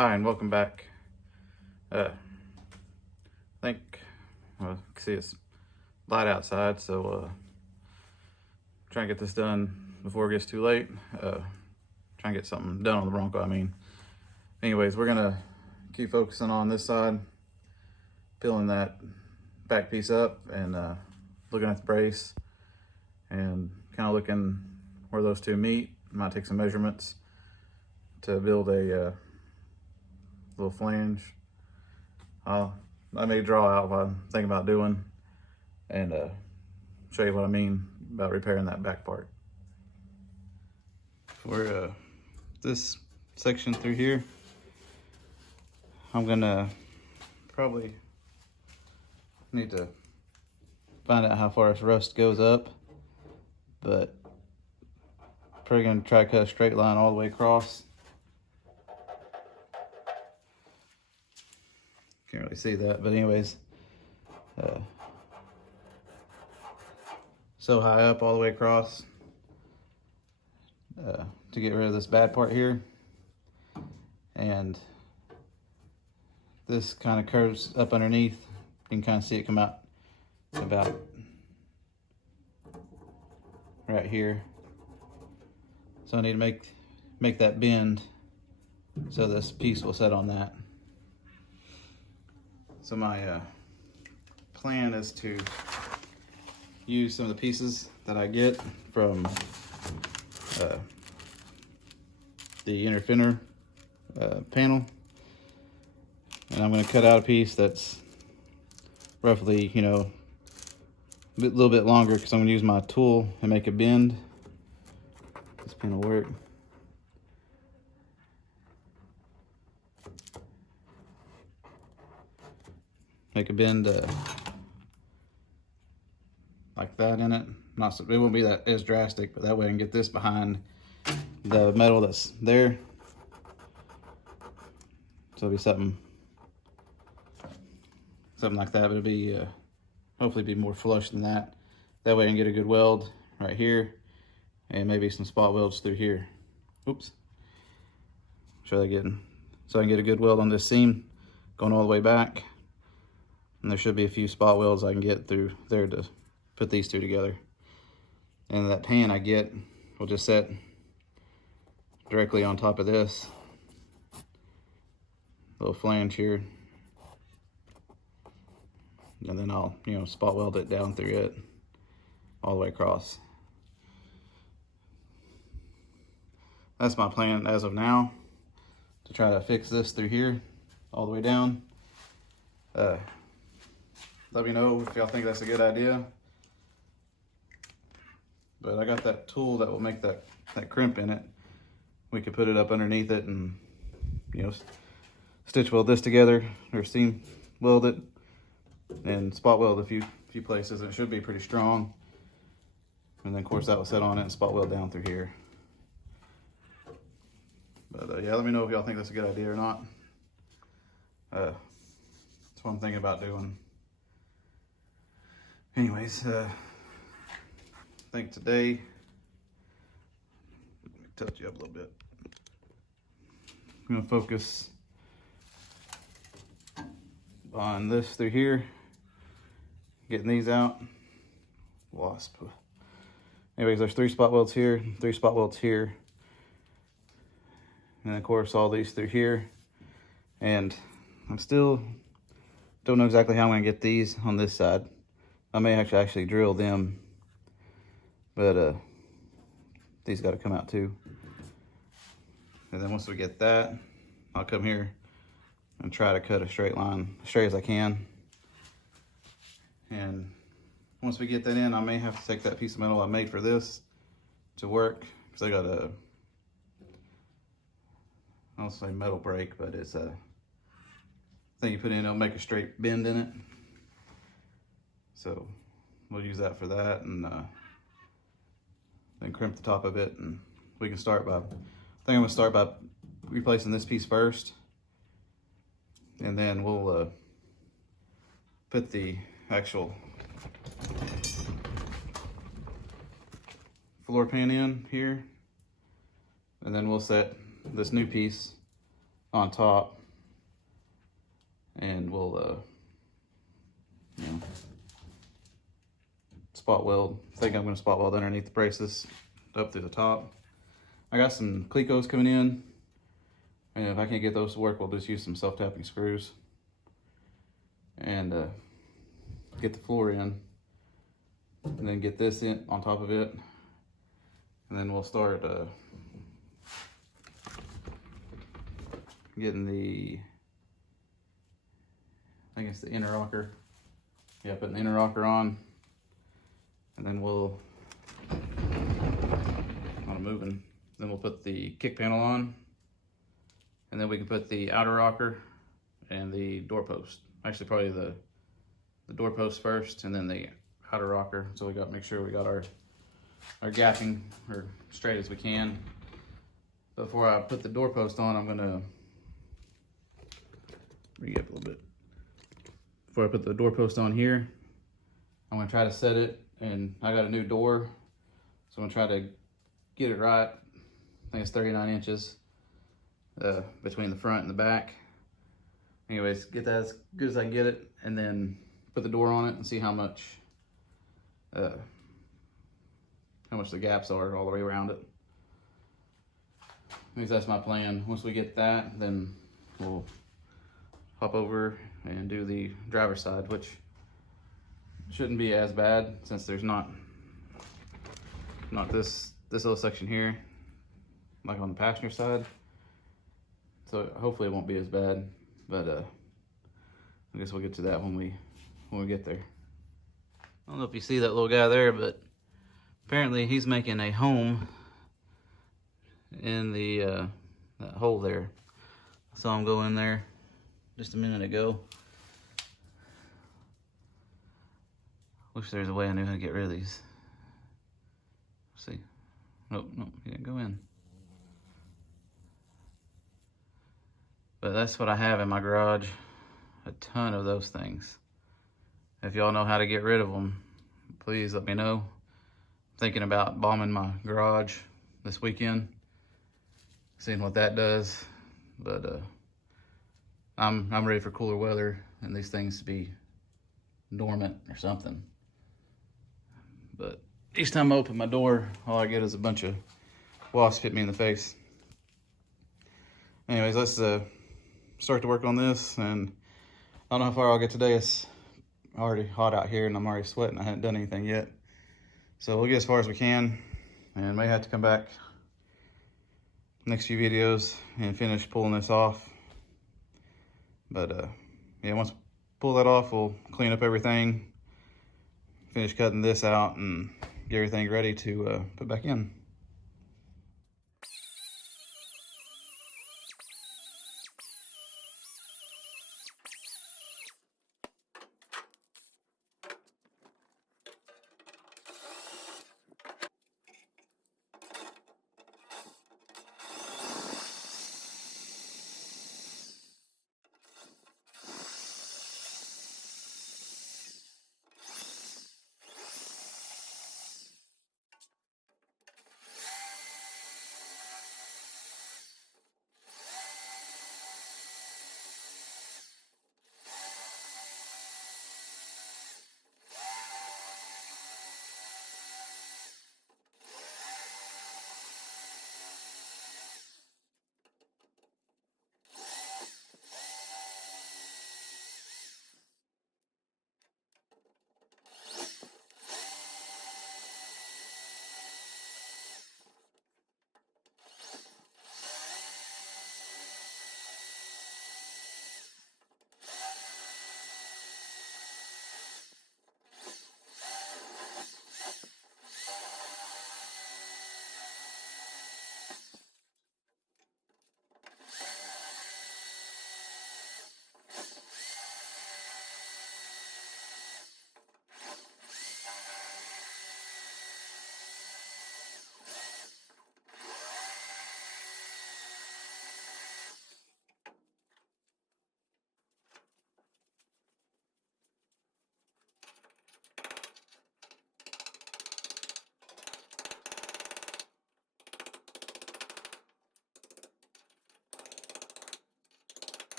Hi, and welcome back. I think, well, you can see it's light outside, so try and get this done before it gets too late. Try and get something done on the Bronco, I mean. Anyways, we're gonna keep focusing on this side, peeling that back piece up and looking at the brace and kind of looking where those two meet. Might take some measurements to build a little flange. I may draw out what I'm thinking about doing and show you what I mean about repairing that back part. For this section through here, I'm gonna probably need to find out how far this rust goes up, but probably gonna try to cut a straight line all the way across. Can't really see that, but anyways, so high up all the way across to get rid of this bad part here. And this kind of curves up underneath. You can kind of see it come out about right here. So I need to make that bend so this piece will set on that. So my plan is to use some of the pieces that I get from the inner fender panel, and I'm going to cut out a piece that's roughly, a little bit longer, because I'm going to use my tool and make a bend. This pin will work. Make a bend like that in it. It won't be that as drastic, but that way I can get this behind the metal that's there. So it'll be something like that, but it'll be hopefully be more flush than that. That way I can get a good weld right here, and maybe some spot welds through here. Oops. Try that again. So I can get a good weld on this seam going all the way back. And there should be a few spot welds I can get through there to put these two together. And that pan I get will just set directly on top of this little flange here. And then I'll, spot weld it down through it all the way across. That's my plan as of now, to try to fix this through here all the way down. Let me know if y'all think that's a good idea. But I got that tool that will make that crimp in it. We could put it up underneath it and, stitch weld this together, or seam weld it, and spot weld a few places. It should be pretty strong. And then of course that will set on it and spot weld down through here. But yeah, let me know if y'all think that's a good idea or not. That's what I'm thinking about doing. Anyways, I think today, let me touch you up a little bit. I'm gonna focus on this through here, getting these out. Wasp. Anyways, there's 3 spot welds here, 3 spot welds here, and of course all these through here. And I'm still don't know exactly how I'm gonna get these on this side. I may actually drill them, but these got to come out too. And then once we get that, I'll come here and try to cut a straight line, as straight as I can. And once we get that in, I may have to take that piece of metal I made for this to work, because I got a, I don't say metal brake, but it's a thing you put in, it'll make a straight bend in it. So we'll use that for that, and then crimp the top of it, and we can start by, I think I'm gonna start by replacing this piece first, and then we'll put the actual floor pan in here, and then we'll set this new piece on top, and we'll you know, spot weld. I think I'm going to spot weld underneath the braces up through the top. I got some Clecos coming in, and if I can't get those to work, we'll just use some self-tapping screws and get the floor in, and then get this in on top of it, and then we'll start getting the, I think it's the inner rocker. Yeah, putting the inner rocker on, and then we'll, not moving, then we'll put the kick panel on, and then we can put the outer rocker and the door post. Actually, probably the door post first, and then the outer rocker. So we got to make sure we got our gapping or straight as we can. Before I put the door post on, I'm gonna re-up a little bit. Before I put the door post on here, I'm gonna try to set it, and I got a new door, so I'm gonna try to get it right. I think it's 39 inches between the front and the back. Anyways, get that as good as I can get it, and then put the door on it and see how much the gaps are all the way around it. At least that's my plan. Once we get that, then we'll hop over and do the driver's side, which shouldn't be as bad since there's not this little section here like on the passenger side. So hopefully it won't be as bad, but I guess we'll get to that when we get there. I don't know if you see that little guy there, but apparently he's making a home in the that hole there. I saw him go in there just a minute ago. Wish there was a way I knew how to get rid of these. Let's see. Nope, he didn't go in. But that's what I have in my garage. A ton of those things. If y'all know how to get rid of them, please let me know. I'm thinking about bombing my garage this weekend, seeing what that does. But I'm ready for cooler weather and these things to be dormant or something. But each time I open my door, all I get is a bunch of wasps hit me in the face. Anyways, let's start to work on this, and I don't know how far I'll get today. It's already hot out here and I'm already sweating. I haven't done anything yet. So we'll get as far as we can, and may have to come back next few videos and finish pulling this off. But yeah, once we pull that off, we'll clean up everything, finish cutting this out, and get everything ready to put back in.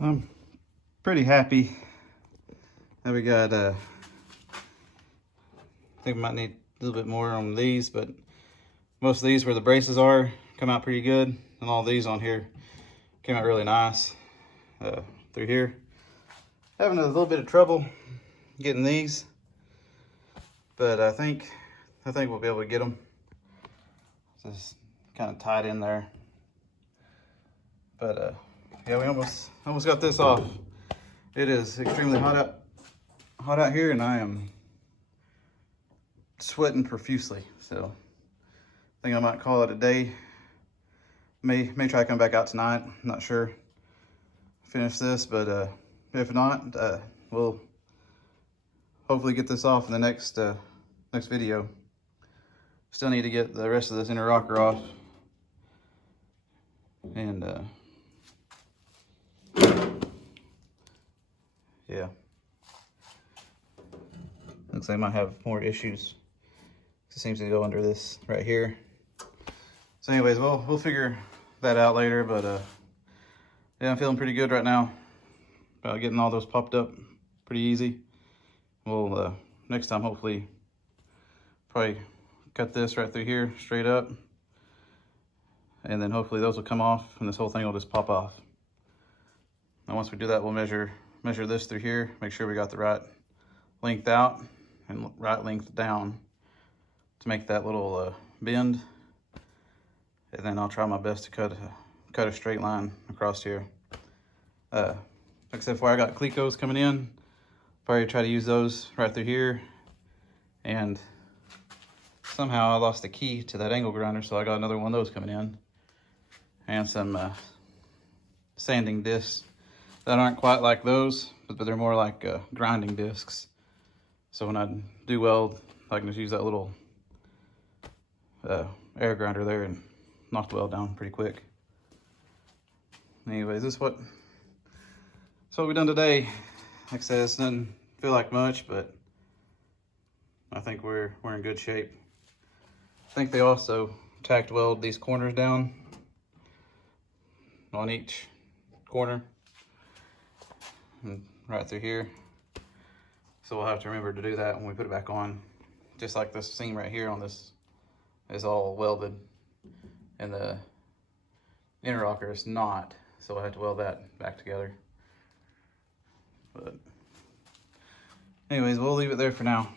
I'm pretty happy that we got, I think we might need a little bit more on these, but most of these where the braces are come out pretty good. And all these on here came out really nice through here. Having a little bit of trouble getting these, but I think we'll be able to get them. Just kind of tied in there. But yeah, we almost got this off. It is extremely hot out here, and I am sweating profusely. So I think I might call it a day. May try to come back out tonight. I'm not sure. Finish this, but if not, we'll hopefully get this off in the next video. Still need to get the rest of this inner rocker off, and yeah, looks like I might have more issues. It seems to go under this right here. So anyways, we'll figure that out later, but yeah, I'm feeling pretty good right now about getting all those popped up pretty easy. We'll next time hopefully probably cut this right through here straight up, and then hopefully those will come off and this whole thing will just pop off. And once we do that, we'll measure this through here, make sure we got the right length out and right length down to make that little bend. And then I'll try my best to cut a straight line across here. Like I said before, I got Clecos coming in. Probably try to use those right through here. And somehow I lost the key to that angle grinder, so I got another one of those coming in. And some sanding discs that aren't quite like those, but they're more like grinding discs. So when I do weld, I can just use that little air grinder there and knock the weld down pretty quick. Anyways, this is what we've done today. Like I said, it doesn't feel like much, but I think we're in good shape. I think they also tacked weld these corners down on each corner and right through here. So we'll have to remember to do that when we put it back on. Just like this seam right here on this is all welded, and the inner rocker is not, so we'll have to weld that back together. But anyways, we'll leave it there for now.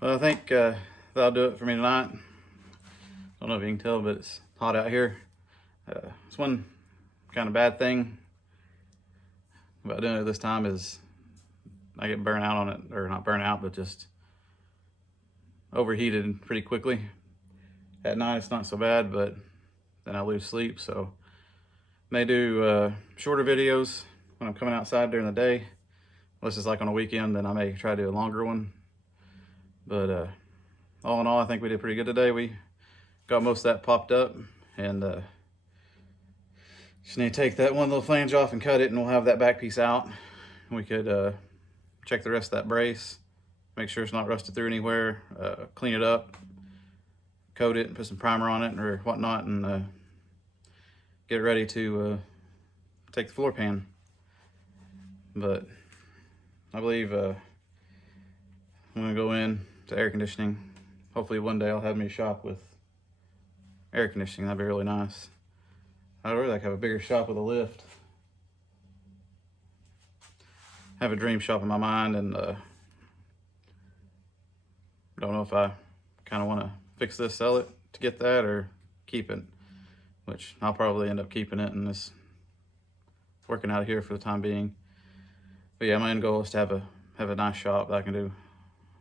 Well, I think that'll do it for me tonight. Don't know if you can tell, but it's hot out here. It's one kind of bad thing about doing it this time is I get burnt out on it, or not burnt out, but just overheated pretty quickly. At night it's not so bad, but then I lose sleep, so may do shorter videos when I'm coming outside during the day. Unless it's like on a weekend, then I may try to do a longer one. But all in all, I think we did pretty good today. We got most of that popped up, and just need to take that one little flange off and cut it, and we'll have that back piece out. We could check the rest of that brace, make sure it's not rusted through anywhere, clean it up, coat it, and put some primer on it or whatnot, and get ready to take the floor pan. But I believe I'm gonna go in to air conditioning. Hopefully one day I'll have me a shop with air conditioning. That'd be really nice. I'd really like to have a bigger shop with a lift. Have a dream shop in my mind, and don't know if I kind of want to fix this, sell it to get that, or keep it, which I'll probably end up keeping it and just working out of here for the time being. But yeah, my end goal is to have a nice shop that I can do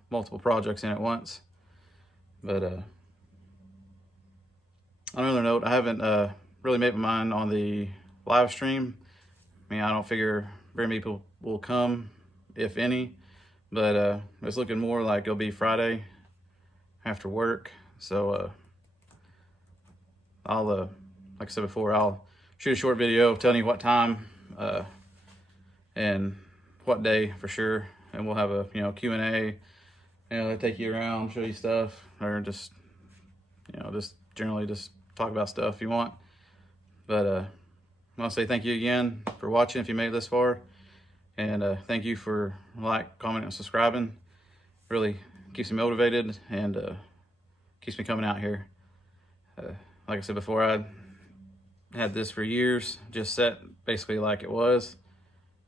multiple projects in at once. But on another note, I haven't really made my mind on the live stream. I mean, I don't figure very many people will come, if any, but it's looking more like it'll be Friday after work. So I'll like I said before, I'll shoot a short video telling you what time and what day for sure, and we'll have a Q&A. They take you around, show you stuff, or just just generally just talk about stuff you want. But I want to say thank you again for watching if you made it this far. And thank you for commenting, and subscribing. Really keeps me motivated and keeps me coming out here. Like I said before, I had this for years, just set basically like it was.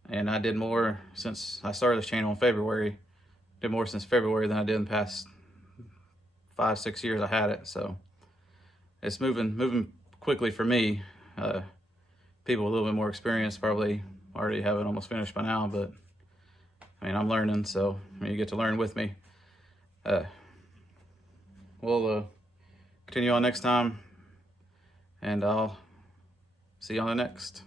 And I did more since I started this channel in February. Did more since February than I did in the past 5-6 years I had it. So it's moving quickly for me. People with a little bit more experience probably already have it almost finished by now, but I mean, I'm learning, so you get to learn with me. We'll continue on next time, and I'll see you on the next.